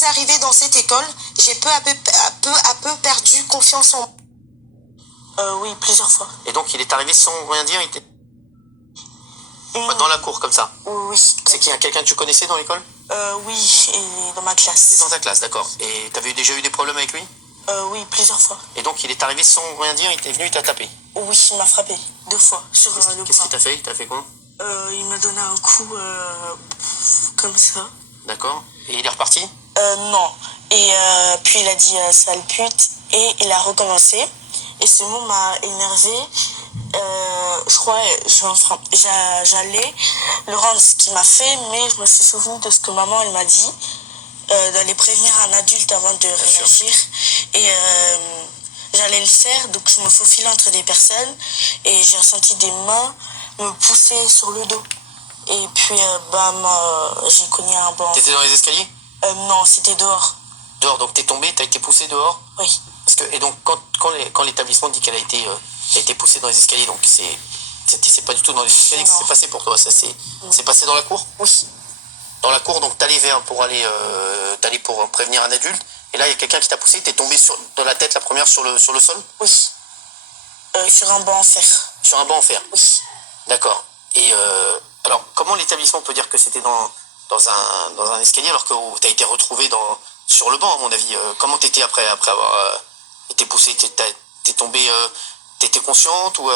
suis arrivée dans cette école, j'ai peu à peu perdu confiance en moi. Oui, plusieurs fois. Et donc il est arrivé sans rien dire, il était dans la cour comme ça. Oui. C'est qui, quelqu'un que tu connaissais dans l'école? Oui, il est dans ma classe. Il est dans ta classe, d'accord. Et t'avais déjà eu des problèmes avec lui? Oui, plusieurs fois. Et donc il est arrivé sans rien dire, il était venu, il t'a tapé? Oui, il m'a frappé 2 fois sur le bras. Qu'est-ce qu'il t'a fait? Il t'a fait quoi? Il m'a donné un coup comme ça. D'accord. Et il est reparti? Non. Et puis il a dit sale pute et il a recommencé. Et ce mot m'a énervé. Je crois j'allais le rendre ce qu'il m'a fait, mais je me suis souvenu de ce que maman elle m'a dit, d'aller prévenir un adulte avant de réagir. Et j'allais le faire, donc je me faufilais entre des personnes et j'ai ressenti des mains me pousser sur le dos. Et puis j'ai cogné un banc. T'étais dans les escaliers? Non, c'était dehors. Dehors, donc t'es tombé, t'as été poussé dehors? Oui. Et donc quand l'établissement dit qu'elle a été poussée dans les escaliers, donc c'est pas du tout dans les escaliers que c'est passé pour toi, ça c'est passé dans la cour? Oui. Dans la cour, donc t'allais pour prévenir un adulte, et là il y a quelqu'un qui t'a poussé, t'es tombé dans la tête la première sur le sol? Oui. Sur un banc en fer. Sur un banc en fer? Oui. D'accord. Et alors, comment l'établissement peut dire que c'était dans un escalier alors que t'as été retrouvé sur le banc, à mon avis? Comment t'étais après avoir été poussé? T'es tombé, t'étais consciente ou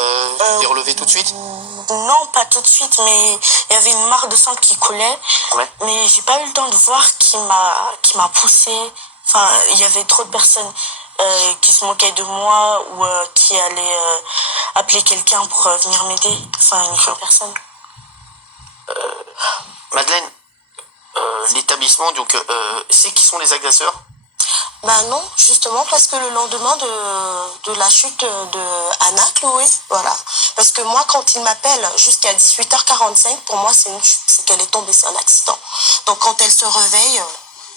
t'es relevé tout de suite? Non, pas tout de suite, mais il y avait une mare de sang qui coulait. Ouais. Mais j'ai pas eu le temps de voir qui m'a poussé. Enfin, il y avait trop de personnes qui se moquaient de moi ou qui allaient appeler quelqu'un pour venir m'aider. Enfin, une seule personne. Madeleine, l'établissement, donc, c'est qui sont les agresseurs? Ben non, justement, parce que le lendemain de la chute de Anna, Chloé, voilà. Parce que moi, quand il m'appelle jusqu'à 18h45, pour moi, c'est qu'elle est tombée, c'est un accident. Donc, quand elle se réveille,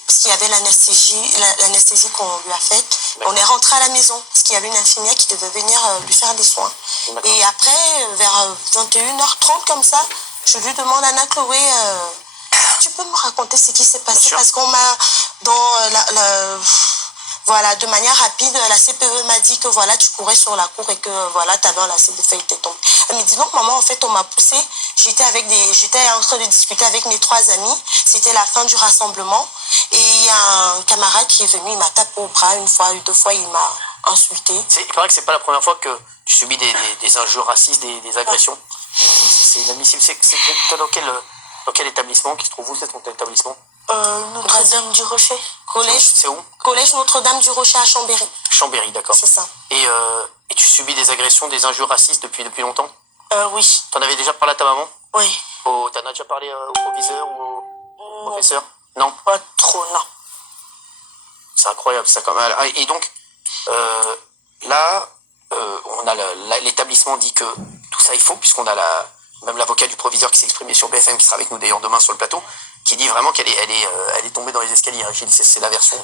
parce qu'il y avait l'anesthésie qu'on lui a faite, on est rentré à la maison, parce qu'il y avait une infirmière qui devait venir lui faire des soins. Et après, vers 21h30, comme ça, je lui demande à Anna Chloé, tu peux me raconter ce qui s'est passé? Parce qu'on m'a, voilà, de manière rapide, la CPE m'a dit que voilà, tu courais sur la cour et que voilà, t'avais un lacet de feuilles, t'es tombé. Elle me dit non, maman, en fait, on m'a poussé. J'étais en train de discuter avec mes 3 amis. C'était la fin du rassemblement. Et il y a un camarade qui est venu, il m'a tapé au bras 1 fois, 2 fois, il m'a insulté. Il paraît que c'est pas la première fois que tu subis des injures racistes, des agressions. C'est inadmissible. C'est dans quel établissement qui se trouve où, c'est ton établissement? Notre-Dame du Rocher. Collège. C'est où? Collège Notre-Dame du Rocher à Chambéry. Chambéry, d'accord. C'est ça. Et tu subis des agressions, des injures racistes depuis longtemps? Oui. T'en avais déjà parlé à ta maman? Oui. T'en as déjà parlé au proviseur ou au professeur? Non? Pas trop, non. C'est incroyable, ça, quand même. Et donc, là, l'établissement dit que tout ça est faux, puisqu'on a même l'avocat du proviseur qui s'est exprimé sur BFM, qui sera avec nous d'ailleurs demain sur le plateau, qui dit vraiment qu'elle est tombée dans les escaliers, hein, Gilles, c'est la version.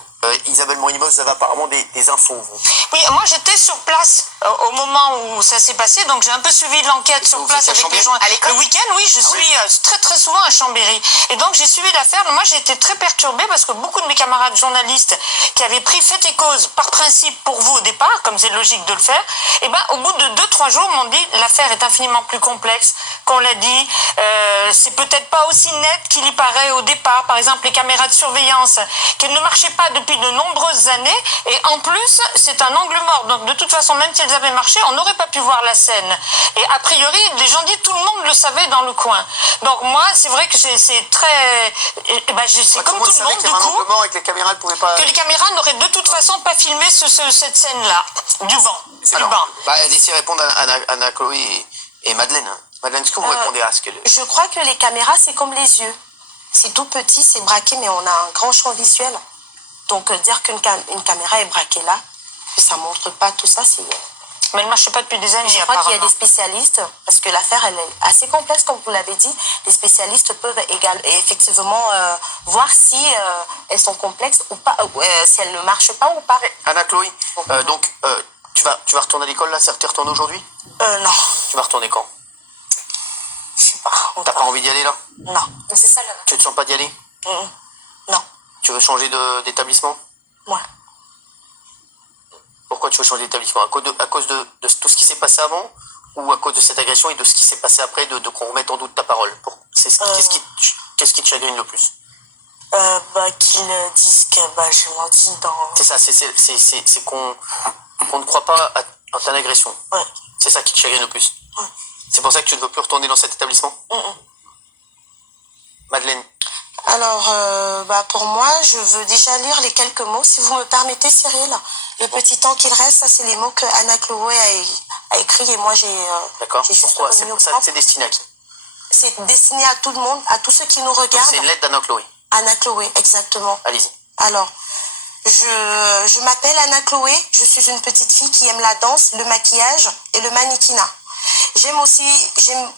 Isabelle Morimos, vous avez apparemment des infos, vous. Oui, moi j'étais sur place au moment où ça s'est passé, donc j'ai un peu suivi l'enquête sur place avec les gens. Le week-end, oui, je suis très très souvent à Chambéry. Et donc j'ai suivi l'affaire. Moi j'ai été très perturbée parce que beaucoup de mes camarades journalistes qui avaient pris fait et cause par principe pour vous au départ, comme c'est logique de le faire, et ben au bout de 2-3 jours m'ont dit l'affaire est infiniment plus complexe qu'on l'a dit. C'est peut-être pas aussi net qu'il y paraît au départ. Par exemple, les caméras de surveillance qui ne marchaient pas depuis de nombreuses années, et en plus c'est un angle mort. Donc de toute façon, même si elles avaient marché, on n'aurait pas pu voir la scène. Et a priori, les gens disent tout le monde le savait dans le coin. Donc moi, c'est vrai que c'est très, c'est comme tout le monde du coup. Avec les caméras, elles pouvaient pas. Que les caméras n'auraient de toute façon pas filmé cette scène-là du banc. Laissez répondre à Anna Chloé et Madeleine. Madeleine, est-ce que vous répondez à ce que... Je crois que les caméras, c'est comme les yeux. C'est tout petit, c'est braqué, mais on a un grand champ visuel. Donc, dire qu'une caméra est braquée là, que ça montre pas tout ça, c'est... Mais elle ne marche pas depuis des années, je crois qu'il y a des spécialistes, parce que l'affaire, elle est assez complexe, comme vous l'avez dit. Les spécialistes peuvent effectivement voir si elles sont complexes ou pas, si elles ne marchent pas ou pas. Anna Chloé, donc, tu vas retourner à l'école, là? Tu retournes aujourd'hui? Non. Tu vas retourner quand? Je sais pas. T'as pas envie d'y aller, là? Non. Mais c'est ça, là. Tu te sens pas d'y aller? Non. Tu veux changer d'établissement? Ouais. Pourquoi tu veux changer d'établissement? À cause de tout ce qui s'est passé avant, ou à cause de cette agression et de ce qui s'est passé après, de qu'on remette en doute ta parole? Qu'est-ce qui te chagrine le plus? Qu'ils disent que j'ai menti dans... C'est ça, c'est qu'on ne croit pas à ton agression. Ouais. C'est ça qui te chagrine le plus. Ouais. C'est pour ça que tu ne veux plus retourner dans cet établissement? Madeleine? Alors, pour moi, je veux déjà lire les quelques mots, si vous me permettez, Cyril. Le petit temps qu'il reste, ça, c'est les mots que Anna Chloé a écrit et moi, j'ai... D'accord. Juste Pourquoi? C'est destiné à qui? C'est destiné à tout le monde, à tous ceux qui nous regardent. C'est une lettre d'Anna Chloé. Anna Chloé, exactement. Allez-y. Alors, je m'appelle Anna Chloé, je suis une petite fille qui aime la danse, le maquillage et le mannequinat. J'aime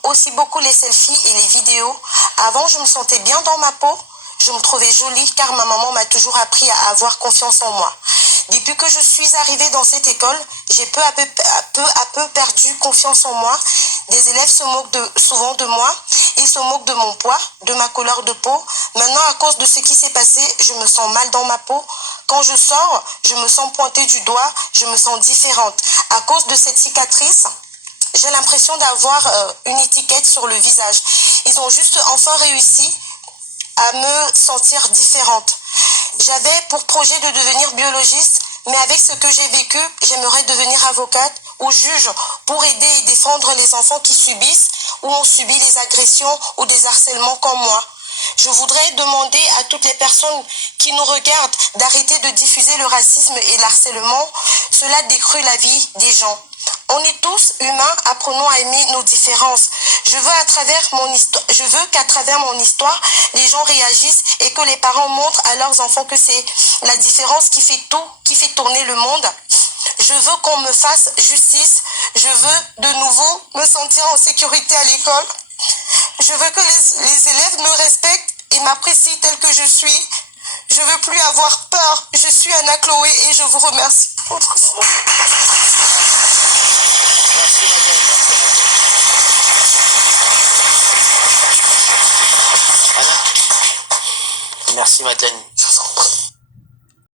aussi beaucoup les selfies et les vidéos. Avant, je me sentais bien dans ma peau. Je me trouvais jolie car ma maman m'a toujours appris à avoir confiance en moi. Depuis que je suis arrivée dans cette école, j'ai peu à peu perdu confiance en moi. Des élèves se moquent souvent de moi. Ils se moquent de mon poids, de ma couleur de peau. Maintenant, à cause de ce qui s'est passé, je me sens mal dans ma peau. Quand je sors, je me sens pointée du doigt. Je me sens différente. À cause de cette cicatrice, j'ai l'impression d'avoir une étiquette sur le visage. Ils ont juste enfin réussi à me sentir différente. J'avais pour projet de devenir biologiste, mais avec ce que j'ai vécu, j'aimerais devenir avocate ou juge pour aider et défendre les enfants qui subissent ou ont subi des agressions ou des harcèlements comme moi. Je voudrais demander à toutes les personnes qui nous regardent d'arrêter de diffuser le racisme et l'harcèlement. Cela détruit la vie des gens. On est tous humains, apprenons à aimer nos différences. Je veux qu'à travers mon histoire, les gens réagissent et que les parents montrent à leurs enfants que c'est la différence qui fait tout, qui fait tourner le monde. Je veux qu'on me fasse justice. Je veux de nouveau me sentir en sécurité à l'école. Je veux que les élèves me respectent et m'apprécient tel que je suis. Je veux plus avoir peur. Je suis Anna Chloé et je vous remercie pour votre soutien. Merci Madeleine.